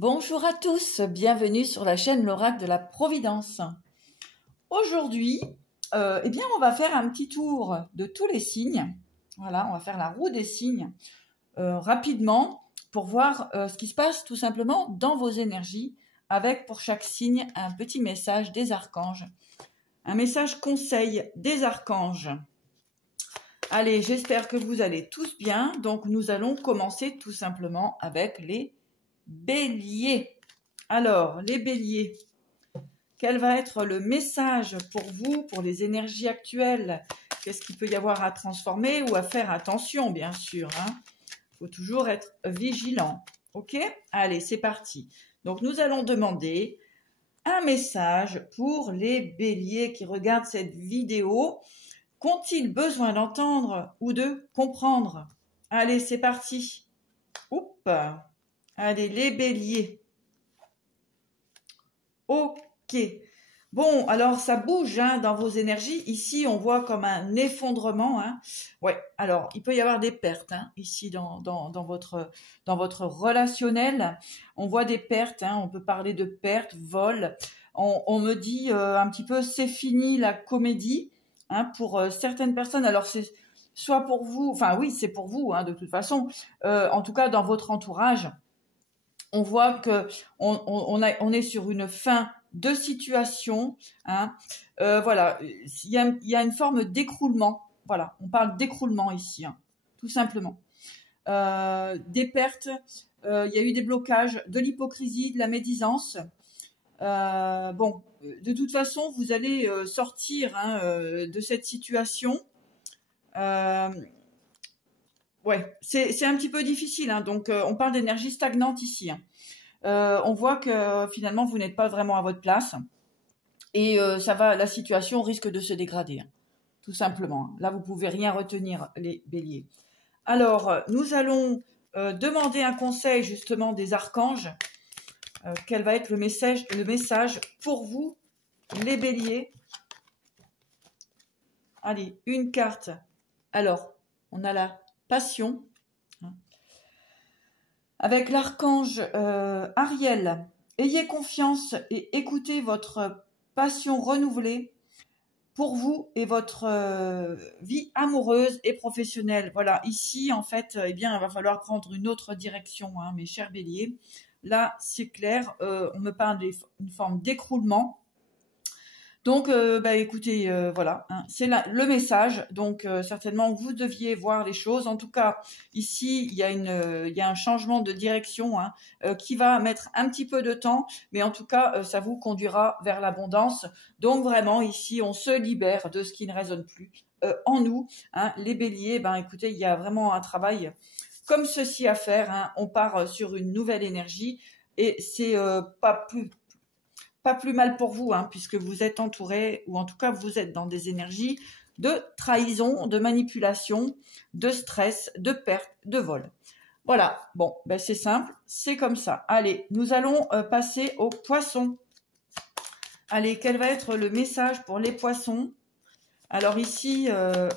Bonjour à tous, bienvenue sur la chaîne L'Oracle de la Providence. Aujourd'hui, on va faire un petit tour de tous les signes. Voilà, on va faire la roue des signes rapidement pour voir ce qui se passe tout simplement dans vos énergies avec pour chaque signe un petit message des archanges. Un message conseil des archanges. Allez, j'espère que vous allez tous bien. Donc, nous allons commencer tout simplement avec les Béliers. Alors, les Béliers, quel va être le message pour vous, pour les énergies actuelles? Qu'est-ce qu'il peut y avoir à transformer ou à faire attention, bien sûr. Il faut toujours être vigilant. Ok? Allez, c'est parti. Donc, nous allons demander un message pour les Béliers qui regardent cette vidéo. Qu'ont-ils besoin d'entendre ou de comprendre? Allez, c'est parti. Oups. Allez, les Béliers. Ok. Bon, alors ça bouge dans vos énergies. Ici, on voit comme un effondrement. Ouais, alors il peut y avoir des pertes ici dans votre relationnel. On voit des pertes. On peut parler de pertes, vol. On me dit un petit peu, c'est fini la comédie pour certaines personnes. Alors c'est soit pour vous, enfin oui, c'est pour vous de toute façon. En tout cas, dans votre entourage. On voit que on est sur une fin de situation. Voilà, il y a une forme d'écroulement. Voilà, on parle d'écroulement ici, tout simplement. Des pertes, il y a eu des blocages, de l'hypocrisie, de la médisance. Bon, de toute façon, vous allez sortir de cette situation. Ouais, c'est un petit peu difficile, donc on parle d'énergie stagnante ici. On voit que finalement vous n'êtes pas vraiment à votre place et la situation risque de se dégrader, tout simplement. Là, vous pouvez rien retenir, les Béliers. Alors, nous allons demander un conseil justement des archanges. Quel va être le message pour vous, les Béliers? Allez, une carte. Alors, on a la passion, avec l'archange Ariel. Ayez confiance et écoutez votre passion renouvelée pour vous et votre vie amoureuse et professionnelle. Voilà, ici, en fait, il va falloir prendre une autre direction, mes chers Béliers. Là, c'est clair, on me parle d'une forme d'écroulement. Donc, écoutez, voilà, c'est le message. Donc, certainement, vous deviez voir les choses. En tout cas, ici, il y a un changement de direction qui va mettre un petit peu de temps, mais en tout cas, ça vous conduira vers l'abondance. Donc, vraiment, ici, on se libère de ce qui ne résonne plus en nous. Les Béliers, écoutez, il y a vraiment un travail comme ceci à faire. On part sur une nouvelle énergie et c'est pas plus mal pour vous, puisque vous êtes entouré, ou en tout cas vous êtes dans des énergies de trahison, de manipulation, de stress, de perte, de vol. Voilà, bon, c'est simple, c'est comme ça. Allez, nous allons passer aux poissons. Allez, quel va être le message pour les poissons? Alors ici,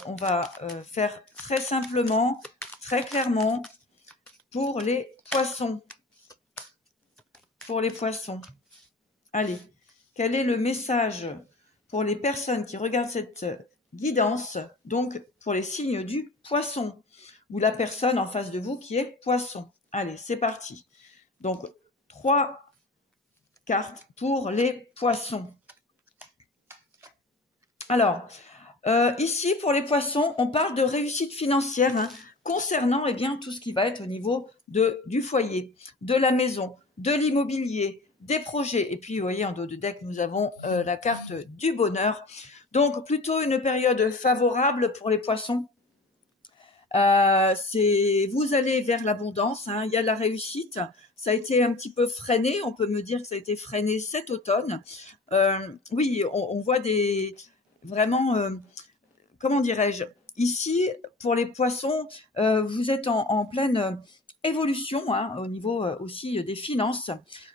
on va faire très simplement, très clairement, pour les poissons. Pour les poissons. Allez, quel est le message pour les personnes qui regardent cette guidance, donc pour les signes du poisson, ou la personne en face de vous qui est poisson? Allez, c'est parti. Donc, 3 cartes pour les poissons. Alors, ici, pour les poissons, on parle de réussite financière concernant tout ce qui va être au niveau du foyer, de la maison, de l'immobilier, des projets. Et puis, vous voyez, en dos de deck, nous avons la carte du bonheur. Donc, plutôt une période favorable pour les poissons. Vous allez vers l'abondance. Il y a de la réussite. Ça a été un petit peu freiné. On peut me dire que ça a été freiné cet automne. Oui, on voit vraiment, comment dirais-je, ici, pour les poissons, vous êtes en pleine évolution hein, au niveau aussi des finances.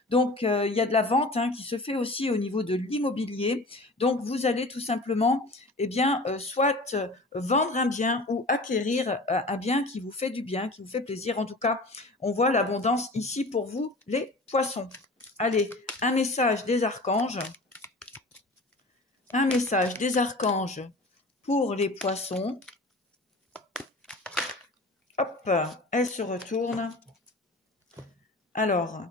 Donc, il y a de la vente hein, qui se fait aussi au niveau de l'immobilier. Donc, vous allez tout simplement, eh bien, soit vendre un bien ou acquérir un bien qui vous fait du bien, qui vous fait plaisir. En tout cas, on voit l'abondance ici pour vous, les poissons. Allez, un message des archanges. Un message des archanges pour les poissons. Hop, elle se retourne. Alors,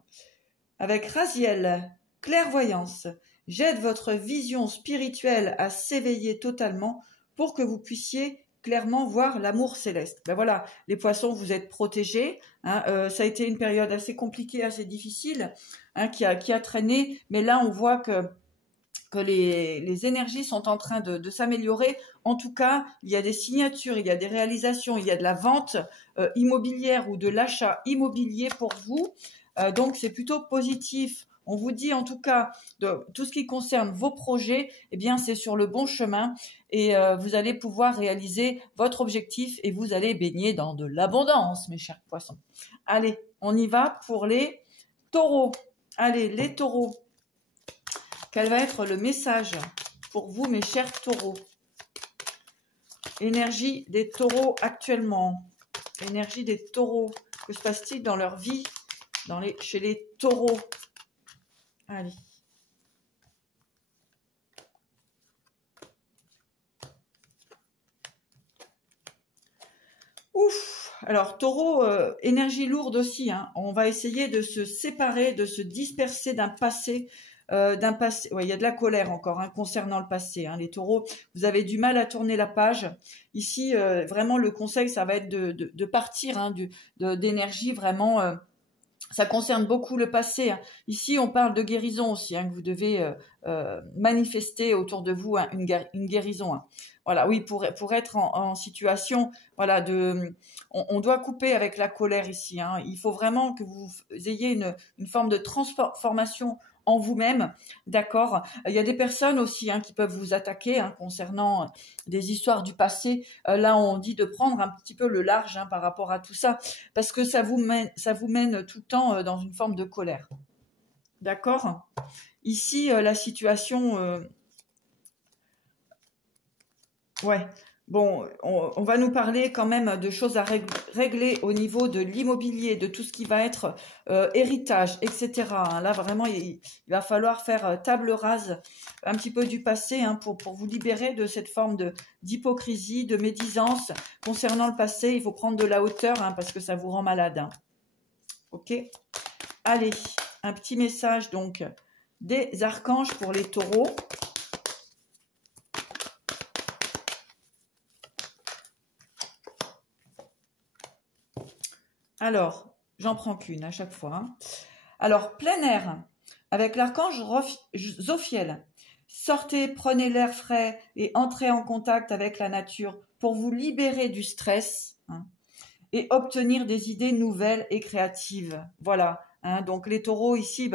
avec Raziel, clairvoyance, j'aide votre vision spirituelle à s'éveiller totalement pour que vous puissiez clairement voir l'amour céleste. Ben voilà, les poissons, vous êtes protégés. Hein, ça a été une période assez compliquée, assez difficile, hein, qui a traîné. Mais là, on voit que les énergies sont en train de s'améliorer. En tout cas, il y a des signatures, il y a des réalisations, il y a de la vente immobilière ou de l'achat immobilier pour vous. Donc, c'est plutôt positif. On vous dit en tout cas, de tout ce qui concerne vos projets, eh bien, c'est sur le bon chemin et vous allez pouvoir réaliser votre objectif et vous allez baigner dans de l'abondance, mes chers poissons. Allez, on y va pour les taureaux. Allez, les taureaux. Quel va être le message pour vous, mes chers taureaux? Énergie des taureaux actuellement. Énergie des taureaux. Que se passe-t-il dans leur vie chez les taureaux? Allez. Ouf. Alors, taureau, énergie lourde aussi. Hein. On va essayer de se séparer, de se disperser d'un passé. Ouais, il y a de la colère encore hein, concernant le passé. Hein. Les taureaux, vous avez du mal à tourner la page. Ici, vraiment, le conseil, ça va être de partir hein, d'énergie vraiment. Ça concerne beaucoup le passé. Hein. Ici, on parle de guérison aussi, hein, que vous devez manifester autour de vous hein, une guérison. Hein. Voilà, oui, pour être en situation, voilà, on doit couper avec la colère ici. Hein. Il faut vraiment que vous ayez une forme de transformation en vous-même, d'accord. Il y a des personnes aussi hein, qui peuvent vous attaquer hein, concernant des histoires du passé. Là, on dit de prendre un petit peu le large hein, par rapport à tout ça, parce que ça vous mène tout le temps dans une forme de colère, d'accord. Ici, la situation, ouais. Bon, on va nous parler quand même de choses à régler au niveau de l'immobilier, de tout ce qui va être héritage, etc. Hein. Là, vraiment, il va falloir faire table rase un petit peu du passé hein, pour vous libérer de cette forme d'hypocrisie, de médisance. Concernant le passé, il faut prendre de la hauteur hein, parce que ça vous rend malade. Hein. Ok. Allez, un petit message donc des archanges pour les taureaux. Alors, j'en prends qu'une à chaque fois. Hein. Alors, plein air, avec l'archange Zophiel. Sortez, prenez l'air frais et entrez en contact avec la nature pour vous libérer du stress hein, et obtenir des idées nouvelles et créatives. Voilà. Hein, donc, les taureaux ici,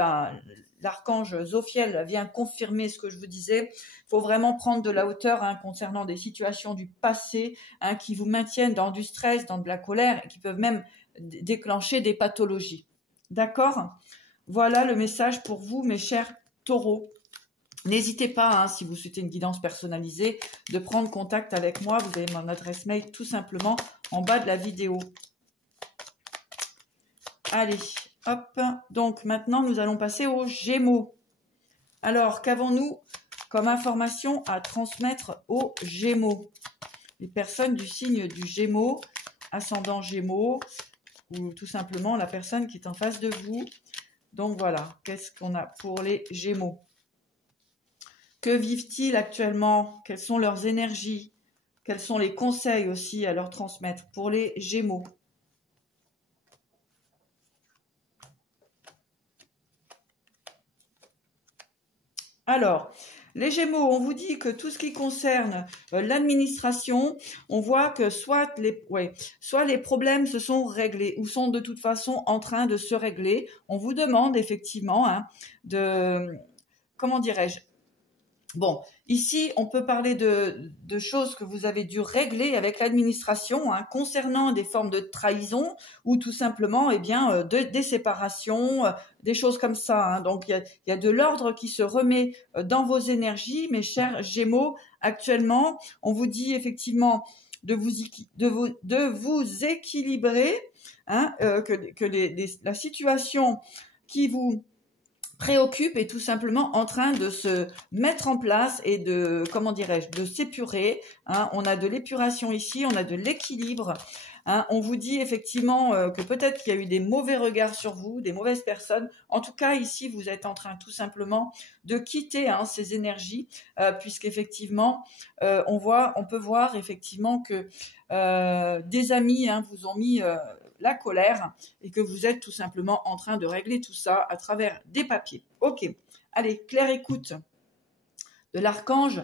l'archange Zophiel vient confirmer ce que je vous disais. Il faut vraiment prendre de la hauteur hein, concernant des situations du passé hein, qui vous maintiennent dans du stress, dans de la colère et qui peuvent même déclencher des pathologies. D'accord? Voilà le message pour vous, mes chers taureaux. N'hésitez pas, hein, si vous souhaitez une guidance personnalisée, de prendre contact avec moi. Vous avez mon adresse mail tout simplement en bas de la vidéo. Allez, hop. Donc maintenant, nous allons passer aux Gémeaux. Alors, qu'avons-nous comme information à transmettre aux Gémeaux? Les personnes du signe du Gémeaux, ascendant Gémeaux, ou tout simplement la personne qui est en face de vous. Donc voilà, qu'est-ce qu'on a pour les Gémeaux? Que vivent-ils actuellement? Quelles sont leurs énergies? Quels sont les conseils aussi à leur transmettre pour les Gémeaux? Alors, les Gémeaux, on vous dit que tout ce qui concerne l'administration, on voit que soit les problèmes se sont réglés ou sont de toute façon en train de se régler. On vous demande effectivement hein, comment dirais-je, Bon, ici, on peut parler de choses que vous avez dû régler avec l'administration, hein, concernant des formes de trahison ou tout simplement, eh bien, des séparations, des choses comme ça, hein. Donc, il y a de l'ordre qui se remet dans vos énergies, mes chers Gémeaux. Actuellement, on vous dit effectivement de vous équilibrer, hein, la situation qui vous préoccupe est tout simplement en train de se mettre en place et de, comment dirais-je, de s'épurer, hein. On a de l'épuration ici, on a de l'équilibre, hein. On vous dit effectivement que peut-être qu'il y a eu des mauvais regards sur vous, des mauvaises personnes. En tout cas, ici, vous êtes en train tout simplement de quitter, hein, ces énergies, puisqu'effectivement, on peut voir effectivement que des amis, hein, vous ont mis la colère et que vous êtes tout simplement en train de régler tout ça à travers des papiers. Ok, allez, claire écoute de l'archange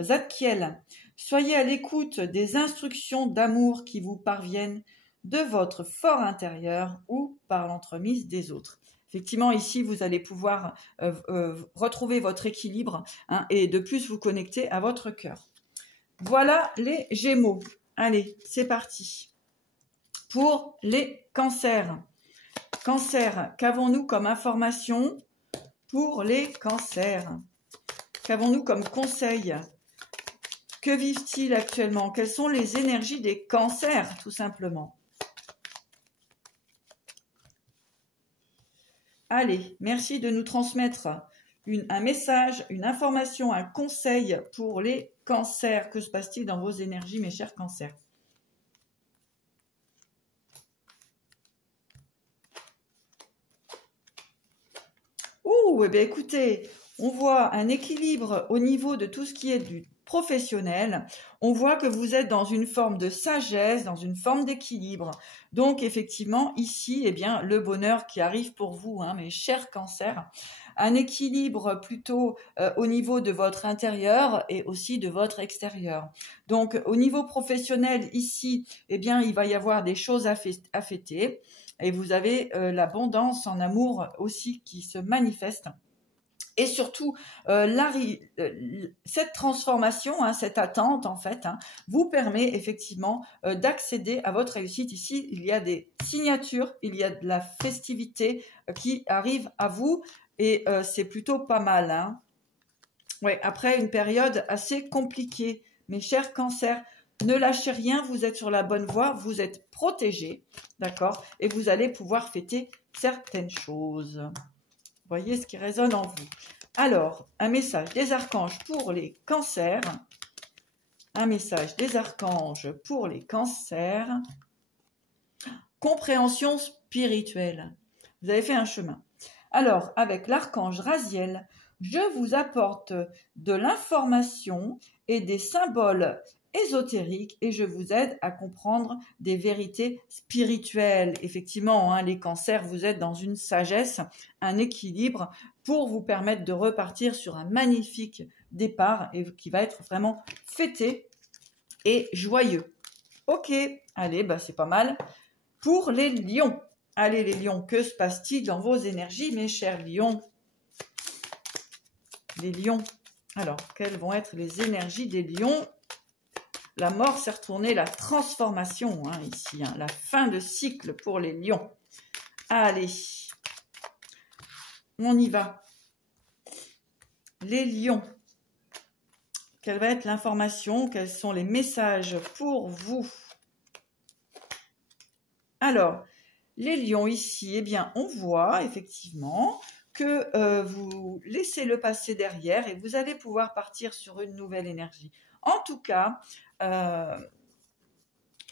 Zadkiel. Soyez à l'écoute des instructions d'amour qui vous parviennent de votre fort intérieur ou par l'entremise des autres. Effectivement, ici, vous allez pouvoir retrouver votre équilibre, hein, et de plus vous connecter à votre cœur. Voilà les Gémeaux. Allez, c'est parti. Pour les cancers. Cancer, qu'avons-nous comme information pour les cancers? Qu'avons-nous comme conseil? Que vivent-ils actuellement? Quelles sont les énergies des cancers, tout simplement? Allez, merci de nous transmettre un message, une information, un conseil pour les cancers. Que se passe-t-il dans vos énergies, mes chers cancers? Eh bien, écoutez, on voit un équilibre au niveau de tout ce qui est du professionnel. On voit que vous êtes dans une forme de sagesse, dans une forme d'équilibre. Donc, effectivement, ici, eh bien, le bonheur qui arrive pour vous, hein, mes chers cancers. Un équilibre plutôt au niveau de votre intérieur et aussi de votre extérieur. Donc, au niveau professionnel, ici, eh bien, il va y avoir des choses à fêter. Et vous avez l'abondance en amour aussi qui se manifeste. Et surtout, cette transformation, hein, cette attente, en fait, hein, vous permet effectivement d'accéder à votre réussite. Ici, il y a des signatures, il y a de la festivité qui arrive à vous et c'est plutôt pas mal, hein. Ouais, après une période assez compliquée, mes chers cancers, ne lâchez rien, vous êtes sur la bonne voie, vous êtes protégés, d'accord? Et vous allez pouvoir fêter certaines choses. Voyez ce qui résonne en vous. Alors, un message des archanges pour les cancers. Un message des archanges pour les cancers. Compréhension spirituelle. Vous avez fait un chemin. Alors, avec l'archange Raziel, je vous apporte de l'information et des symboles ésotériques et je vous aide à comprendre des vérités spirituelles. Effectivement, hein, les cancers, vous êtes dans une sagesse, un équilibre pour vous permettre de repartir sur un magnifique départ et qui va être vraiment fêté et joyeux. Ok, allez, bah c'est pas mal. Pour les lions. Allez les lions, que se passe-t-il dans vos énergies, mes chers lions? Les lions. Alors, quelles vont être les énergies des lions? La mort s'est retournée, la transformation, hein, ici, hein, la fin de cycle pour les lions. Allez, on y va. Les lions. Quelle va être l'information? Quels sont les messages pour vous? Alors, les lions ici, eh bien, on voit effectivement que vous laissez le passé derrière et vous allez pouvoir partir sur une nouvelle énergie. En tout cas,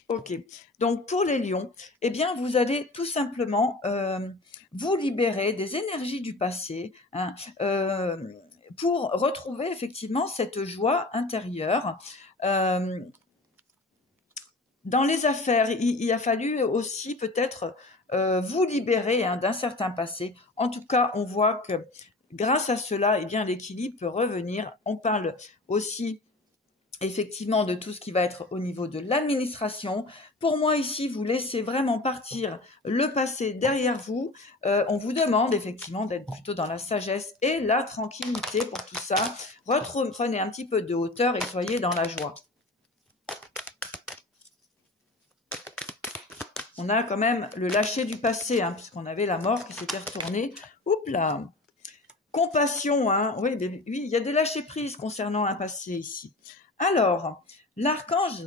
ok. Donc, pour les lions, eh bien, vous allez tout simplement vous libérer des énergies du passé, hein, pour retrouver effectivement cette joie intérieure. Dans les affaires, il a fallu aussi peut-être vous libérer, hein, d'un certain passé. En tout cas, on voit que grâce à cela, eh bien, l'équilibre peut revenir. On parle aussi effectivement de tout ce qui va être au niveau de l'administration. Pour moi ici, vous laissez vraiment partir le passé derrière vous. On vous demande effectivement d'être plutôt dans la sagesse et la tranquillité pour tout ça. Reprenez un petit peu de hauteur et soyez dans la joie. On a quand même le lâcher du passé, hein, puisqu'on avait la mort qui s'était retournée. Oups là. Compassion, hein. Oui, il y a des lâcher prise concernant un passé ici. Alors, l'archange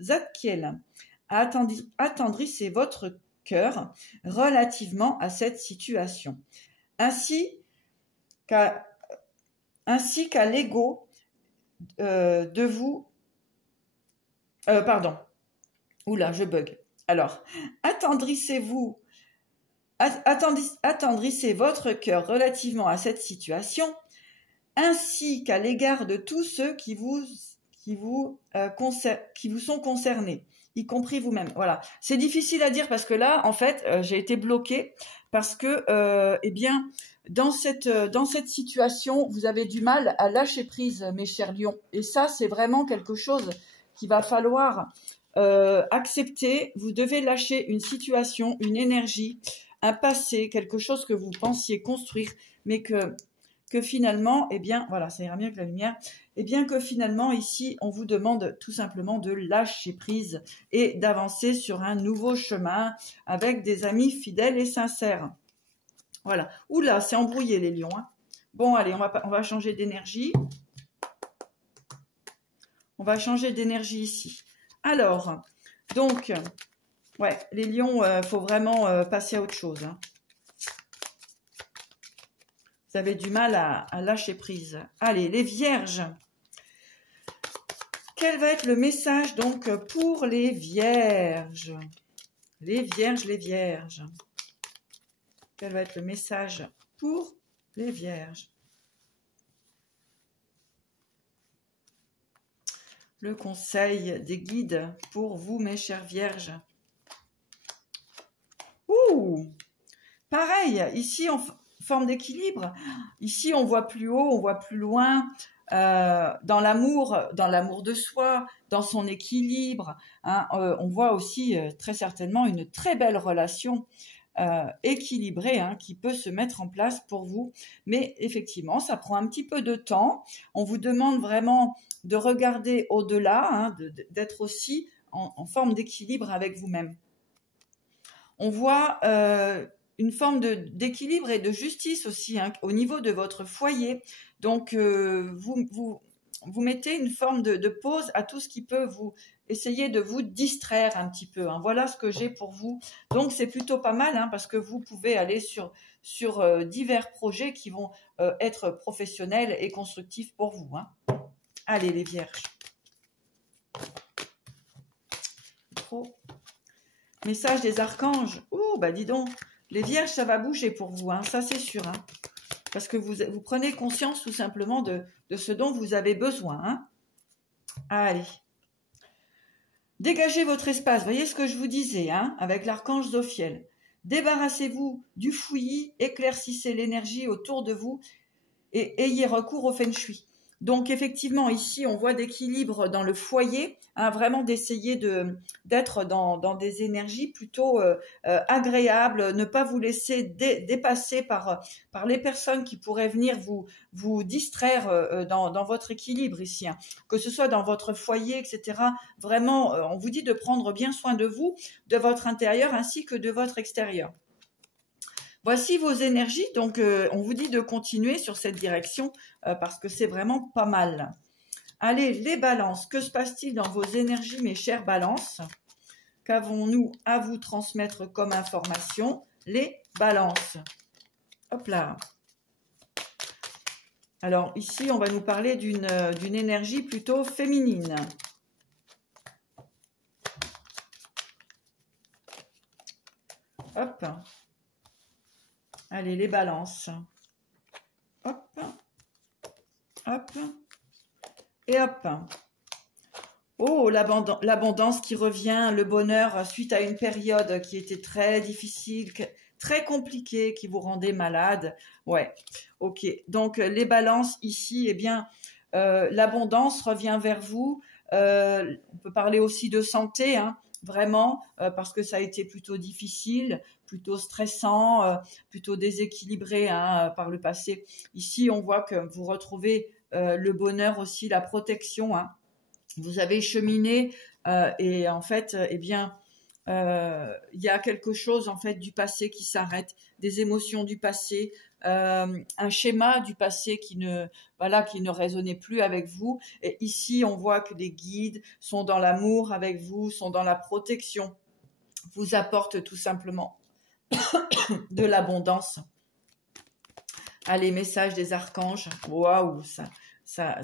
Zadkiel, attendrissez votre cœur relativement à cette situation, ainsi qu'à l'ego de vous. Pardon. Oula, je bug. Alors, attendrissez votre cœur relativement à cette situation, ainsi qu'à l'égard de tous ceux qui vous sont concernés, y compris vous-même. Voilà, c'est difficile à dire parce que là, en fait, j'ai été bloquée parce que, eh bien, dans cette situation, vous avez du mal à lâcher prise, mes chers lions. Et ça, c'est vraiment quelque chose qu'il va falloir accepter. Vous devez lâcher une situation, une énergie, un passé, quelque chose que vous pensiez construire, mais que finalement, eh bien, voilà, ça ira mieux que la lumière, eh bien que finalement, ici, on vous demande tout simplement de lâcher prise et d'avancer sur un nouveau chemin avec des amis fidèles et sincères. Voilà. Oula, c'est embrouillé les lions, hein. Bon, allez, on va changer d'énergie. On va changer d'énergie ici. Alors, donc, ouais, les lions, faut vraiment passer à autre chose, hein. Vous avez du mal à lâcher prise. Allez, les vierges. Quel va être le message donc pour les vierges? Les vierges, les vierges. Quel va être le message pour les vierges? Le conseil des guides pour vous, mes chères vierges. Ouh! Pareil, ici, on forme d'équilibre. Ici, on voit plus haut, on voit plus loin, dans l'amour de soi, dans son équilibre, hein, on voit aussi très certainement une très belle relation équilibrée, hein, qui peut se mettre en place pour vous. Mais effectivement, ça prend un petit peu de temps. On vous demande vraiment de regarder au-delà, hein, d'être aussi en forme d'équilibre avec vous-même. On voit une forme d'équilibre et de justice aussi, hein, au niveau de votre foyer. Donc, vous mettez une forme de pause à tout ce qui peut vous essayer de vous distraire un petit peu, hein. Voilà ce que j'ai pour vous. Donc, c'est plutôt pas mal, hein, parce que vous pouvez aller sur divers projets qui vont être professionnels et constructifs pour vous, hein. Allez, les vierges. Trop. Message des archanges. Oh, bah dis donc. Les vierges, ça va bouger pour vous, hein, ça c'est sûr, hein, parce que vous prenez conscience tout simplement de ce dont vous avez besoin, hein. Allez. Dégagez votre espace, voyez ce que je vous disais, hein, avec l'archange Zophiel. Débarrassez-vous du fouillis, éclaircissez l'énergie autour de vous et ayez recours au feng shui. Donc effectivement, ici, on voit d'équilibre dans le foyer, hein, vraiment d'essayer d'être dans des énergies plutôt agréables, ne pas vous laisser dépasser par les personnes qui pourraient venir vous distraire dans votre équilibre ici, hein. Que ce soit dans votre foyer, etc. Vraiment, on vous dit de prendre bien soin de vous, de votre intérieur ainsi que de votre extérieur. Voici vos énergies, donc on vous dit de continuer sur cette direction parce que c'est vraiment pas mal. Allez, les balances, que se passe-t-il dans vos énergies, mes chères balances? Qu'avons-nous à vous transmettre comme information? Les balances. Hop là. Alors ici, on va nous parler d'une énergie plutôt féminine. Hop. Allez, les balances. Hop. Hop. Et hop. Oh, l'abondance qui revient, le bonheur suite à une période qui était très difficile, très compliquée, qui vous rendait malade. Ouais, ok. Donc, les balances ici, eh bien, l'abondance revient vers vous. On peut parler aussi de santé, hein, vraiment, parce que ça a été plutôt difficile, plutôt stressant, plutôt déséquilibré hein, par le passé. Ici, on voit que vous retrouvez le bonheur aussi, la protection. Hein. Vous avez cheminé et en fait, eh bien, il y a quelque chose en fait du passé qui s'arrête, des émotions du passé, un schéma du passé qui ne résonnait plus avec vous. Et ici, on voit que les guides sont dans l'amour avec vous, sont dans la protection, vous apportent tout simplement de l'abondance. Allez, message des archanges. Waouh, ça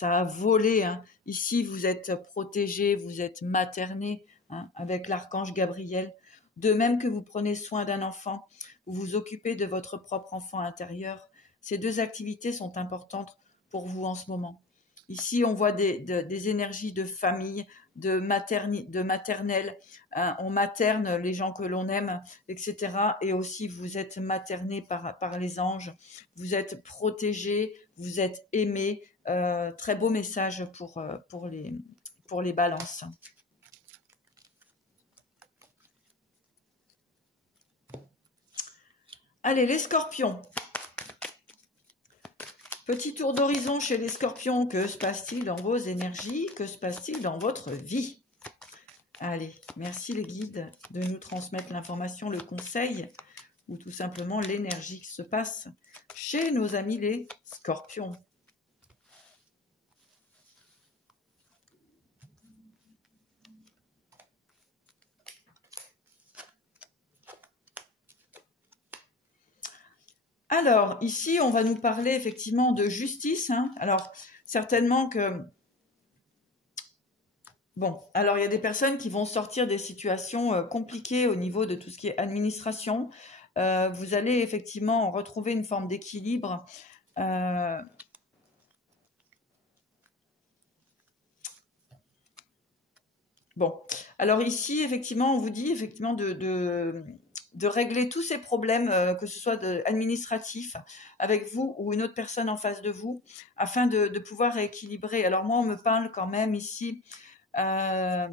a volé. Hein. Ici, vous êtes protégé, vous êtes materné hein, avec l'archange Gabriel. De même que vous prenez soin d'un enfant, vous vous occupez de votre propre enfant intérieur. Ces deux activités sont importantes pour vous en ce moment. Ici, on voit des énergies de famille, de maternelle. Hein, on materne les gens que l'on aime, etc. Et aussi, vous êtes materné par les anges. Vous êtes protégé, vous êtes aimé. Très beau message pour les balances. Allez, les scorpions. Petit tour d'horizon chez les scorpions. Que se passe-t-il dans vos énergies? Que se passe-t-il dans votre vie? Allez, merci les guides de nous transmettre l'information, le conseil ou tout simplement l'énergie qui se passe chez nos amis les scorpions. Alors, ici, on va nous parler effectivement de justice. Hein. Alors, certainement que... Bon, alors il y a des personnes qui vont sortir des situations compliquées au niveau de tout ce qui est administration. Vous allez effectivement retrouver une forme d'équilibre. Bon, alors ici, effectivement, on vous dit effectivement de régler tous ces problèmes, que ce soit administratifs avec vous ou une autre personne en face de vous, afin de pouvoir rééquilibrer. Alors moi, on me parle quand même ici d'un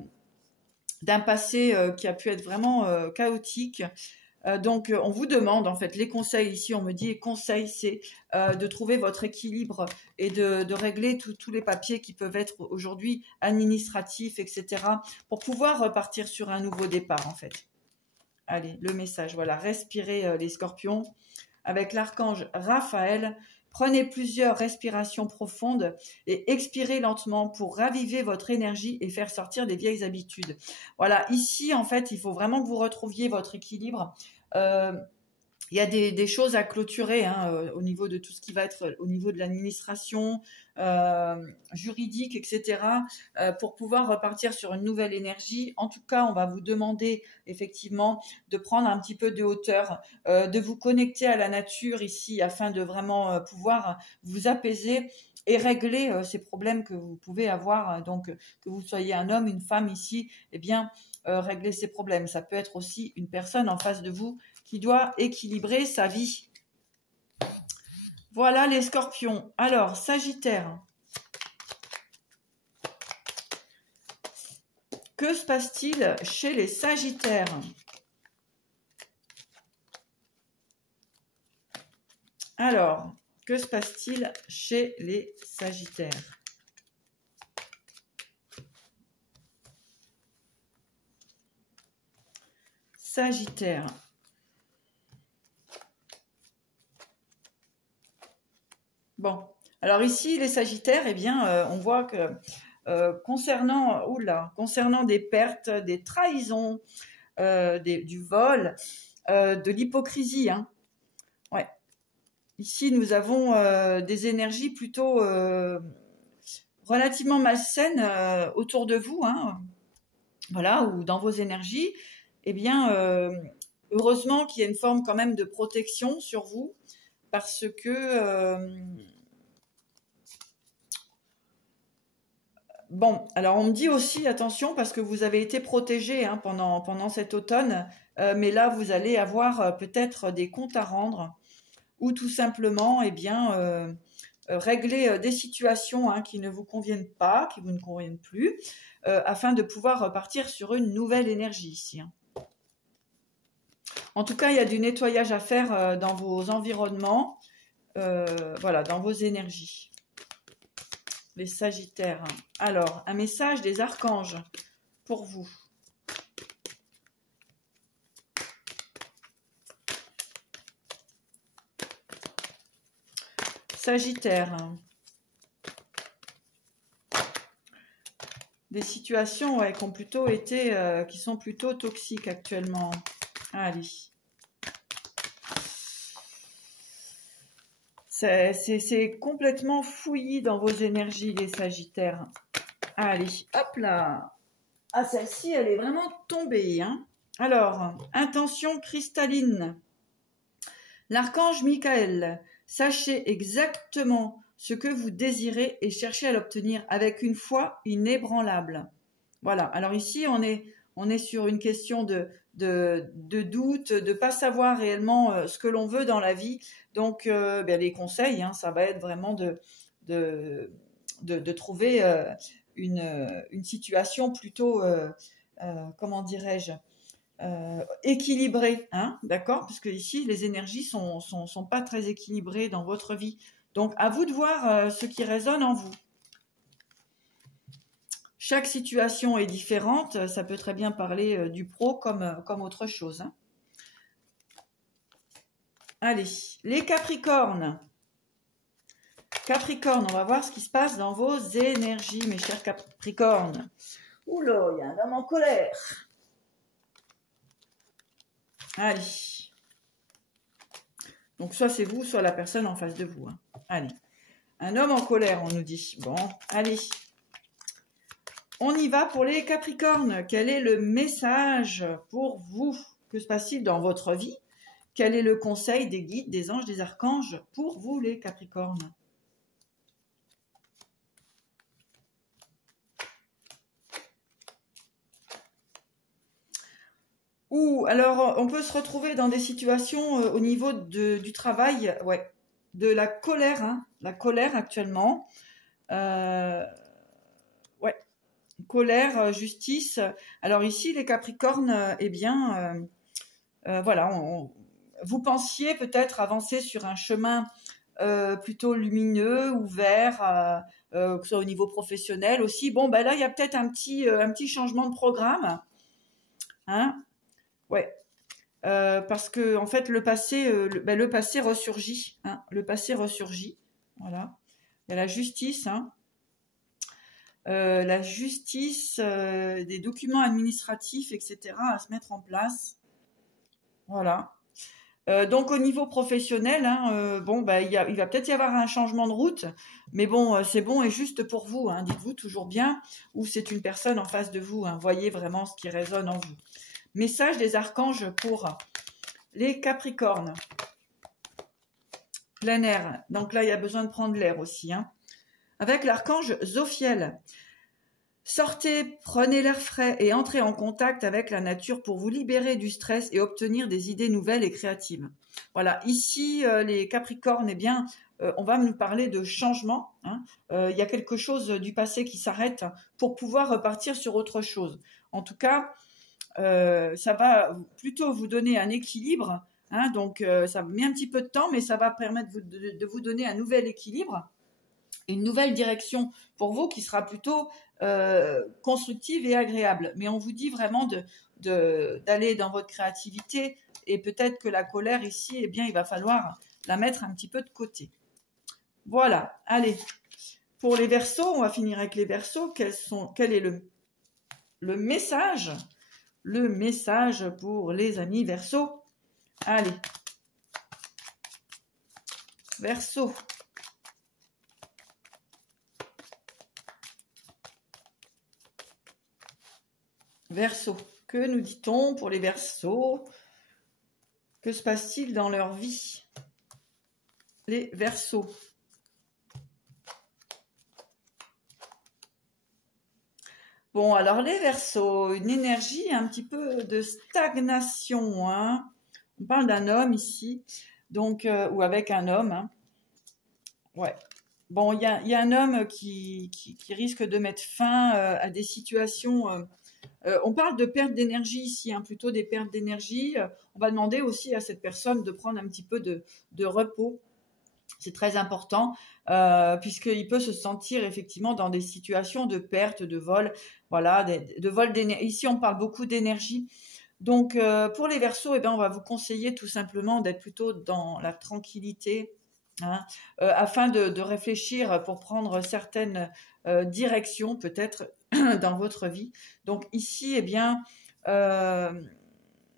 passé qui a pu être vraiment chaotique. Donc, on vous demande, en fait, les conseils ici, on me dit, les conseils, c'est de trouver votre équilibre et de régler tous les papiers qui peuvent être aujourd'hui administratifs, etc., pour pouvoir repartir sur un nouveau départ, en fait. Allez, le message, voilà, respirez les scorpions. Avec l'archange Raphaël, prenez plusieurs respirations profondes et expirez lentement pour raviver votre énergie et faire sortir des vieilles habitudes. Voilà, ici, en fait, il faut vraiment que vous retrouviez votre équilibre. Il y a des choses à clôturer hein, au niveau de tout ce qui va être au niveau de l'administration, juridique, etc. Pour pouvoir repartir sur une nouvelle énergie. En tout cas, on va vous demander effectivement de prendre un petit peu de hauteur, de vous connecter à la nature ici afin de vraiment pouvoir vous apaiser et régler ces problèmes que vous pouvez avoir. Donc, que vous soyez un homme, une femme ici, eh bien, régler ces problèmes. Ça peut être aussi une personne en face de vous qui doit équilibrer sa vie. Voilà les scorpions. Alors, Sagittaire. Que se passe-t-il chez les Sagittaires? Alors, que se passe-t-il chez les Sagittaires? Sagittaire. Bon, alors ici, les Sagittaires, eh bien, on voit que concernant des pertes, des trahisons, du vol, de l'hypocrisie, hein. Ouais. Ici, nous avons des énergies plutôt relativement malsaines autour de vous, hein. Voilà, ou dans vos énergies. Eh bien, heureusement qu'il y a une forme quand même de protection sur vous, parce que bon, alors on me dit aussi attention parce que vous avez été protégé hein, pendant cet automne, mais là vous allez avoir peut-être des comptes à rendre ou tout simplement, eh bien, régler des situations hein, qui ne vous conviennent pas, qui vous ne conviennent plus, afin de pouvoir repartir sur une nouvelle énergie ici. Hein. En tout cas, il y a du nettoyage à faire dans vos environnements, voilà, dans vos énergies. Les Sagittaires. Alors, un message des archanges pour vous. Sagittaire. Des situations ouais, qui ont plutôt été, qui sont plutôt toxiques actuellement. Allez. C'est complètement fouillis dans vos énergies, les Sagittaires. Allez, hop là. Ah, celle-ci, elle est vraiment tombée. Hein. Alors, intention cristalline. L'archange Michael, sachez exactement ce que vous désirez et cherchez à l'obtenir avec une foi inébranlable. Voilà, alors ici, on est sur une question de doute, de ne pas savoir réellement ce que l'on veut dans la vie. Donc, les conseils, hein, ça va être vraiment de trouver une situation plutôt, comment dirais-je, équilibrée, hein, d'accord? Parce que ici, les énergies sont pas très équilibrées dans votre vie. Donc, à vous de voir ce qui résonne en vous. Chaque situation est différente, ça peut très bien parler du pro comme autre chose. Hein. Allez, les Capricornes. Capricorne, on va voir ce qui se passe dans vos énergies, mes chers Capricornes. Oula, il y a un homme en colère. Allez. Donc, soit c'est vous, soit la personne en face de vous. Hein. Allez. Un homme en colère, on nous dit. Bon, allez. On y va pour les Capricornes. Quel est le message pour vous? Que se passe-t-il dans votre vie? Quel est le conseil des guides, des anges, des archanges pour vous, les Capricornes? Ou alors, on peut se retrouver dans des situations au niveau du travail, ouais, de la colère, hein, la colère actuellement. Ouais. Colère, justice. Alors ici, les Capricornes, eh bien, voilà, vous pensiez peut-être avancer sur un chemin plutôt lumineux, ouvert, que ce soit au niveau professionnel aussi. Bon, ben là, il y a peut-être un petit changement de programme. Hein, ouais. Parce que en fait, le passé ressurgit. Hein, le passé ressurgit. Voilà. Il y a la justice, hein. La justice, des documents administratifs, etc. à se mettre en place. Voilà. Donc au niveau professionnel, hein, il va peut-être y avoir un changement de route, mais bon, c'est bon et juste pour vous. Hein, dites-vous toujours bien, ou c'est une personne en face de vous. Hein, voyez vraiment ce qui résonne en vous. Message des archanges pour les Capricornes. Plein air. Donc là, il y a besoin de prendre l'air aussi. Hein. Avec l'archange Zophiel. Sortez, prenez l'air frais et entrez en contact avec la nature pour vous libérer du stress et obtenir des idées nouvelles et créatives. Voilà, ici, les Capricornes, eh bien, on va nous parler de changement. Hein. Il y a quelque chose du passé qui s'arrête pour pouvoir repartir sur autre chose. En tout cas, ça va plutôt vous donner un équilibre. Hein, donc, ça met un petit peu de temps, mais ça va permettre de vous donner un nouvel équilibre, une nouvelle direction pour vous qui sera plutôt constructive et agréable. Mais on vous dit vraiment d'aller dans votre créativité et peut-être que la colère ici, eh bien, il va falloir la mettre un petit peu de côté. Voilà, allez. Pour les Verseaux, on va finir avec les Verseaux. Quel est le message? Le message pour les amis Verseaux. Allez. Verseaux. Verseaux. Que nous dit-on pour les Verseaux? Que se passe-t-il dans leur vie? Les Verseaux. Bon, alors les Verseaux, une énergie un petit peu de stagnation. Hein. On parle d'un homme ici, donc ou avec un homme. Hein. Ouais. bon, il y a un homme qui risque de mettre fin à des situations. On parle de perte d'énergie ici, hein, plutôt des pertes d'énergie. On va demander aussi à cette personne de prendre un petit peu de repos. C'est très important puisqu'il peut se sentir effectivement dans des situations de perte, de vol, voilà, de vol d'énergie. Ici, on parle beaucoup d'énergie. Donc, pour les Verseaux, eh ben, on va vous conseiller tout simplement d'être plutôt dans la tranquillité, hein, afin de réfléchir pour prendre certaines directions peut-être dans votre vie. Donc ici, eh bien, euh,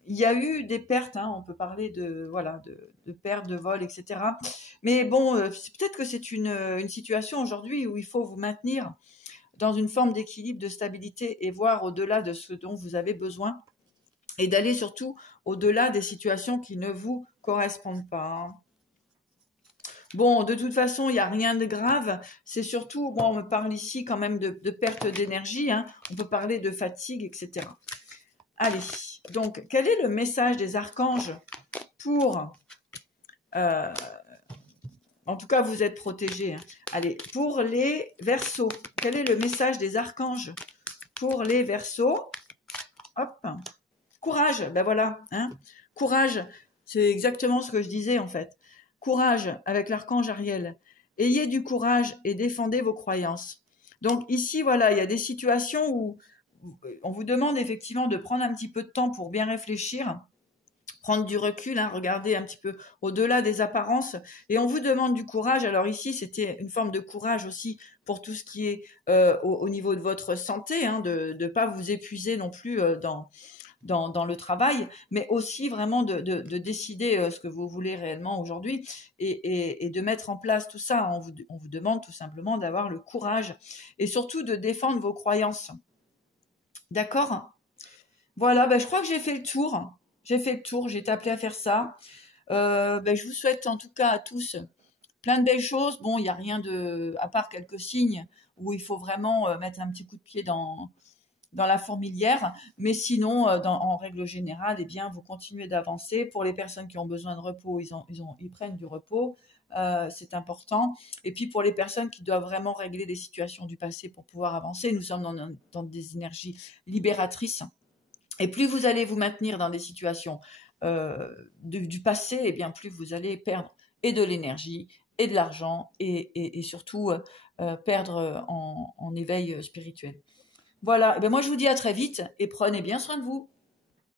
il y a eu des pertes, hein, on peut parler de voilà de pertes, de vol, etc. Mais bon, peut-être que c'est une situation aujourd'hui où il faut vous maintenir dans une forme d'équilibre, de stabilité et voir au-delà de ce dont vous avez besoin et d'aller surtout au-delà des situations qui ne vous correspondent pas, hein. Bon, de toute façon, il n'y a rien de grave. C'est surtout, bon, on me parle ici quand même de perte d'énergie, hein. On peut parler de fatigue, etc. Allez, donc, quel est le message des archanges pour... euh, en tout cas, vous êtes protégés, hein. Allez, pour les Verseaux, quel est le message des archanges pour les Verseaux? Hop, courage, ben voilà, hein. Courage, c'est exactement ce que je disais en fait. Courage avec l'archange Ariel. Ayez du courage et défendez vos croyances. Donc ici, voilà, il y a des situations où on vous demande effectivement de prendre un petit peu de temps pour bien réfléchir, prendre du recul, hein, regarder un petit peu au-delà des apparences. Et on vous demande du courage. Alors ici, c'était une forme de courage aussi pour tout ce qui est au niveau de votre santé, hein, de ne pas vous épuiser non plus dans le travail, mais aussi vraiment de décider ce que vous voulez réellement aujourd'hui et de mettre en place tout ça. On vous demande tout simplement d'avoir le courage et surtout de défendre vos croyances. D'accord? Voilà, ben, je crois que j'ai fait le tour. J'ai fait le tour, j'ai été appelée à faire ça. Ben, je vous souhaite en tout cas à tous plein de belles choses. Bon, il n'y a rien à part quelques signes où il faut vraiment mettre un petit coup de pied dans la fourmilière, mais sinon, en règle générale, eh bien, vous continuez d'avancer. Pour les personnes qui ont besoin de repos, ils prennent du repos, c'est important. Et puis pour les personnes qui doivent vraiment régler des situations du passé pour pouvoir avancer, nous sommes dans des énergies libératrices. Et plus vous allez vous maintenir dans des situations du passé, eh bien, plus vous allez perdre et de l'énergie et de l'argent et surtout perdre en éveil spirituel. Voilà, et ben moi je vous dis à très vite et prenez bien soin de vous.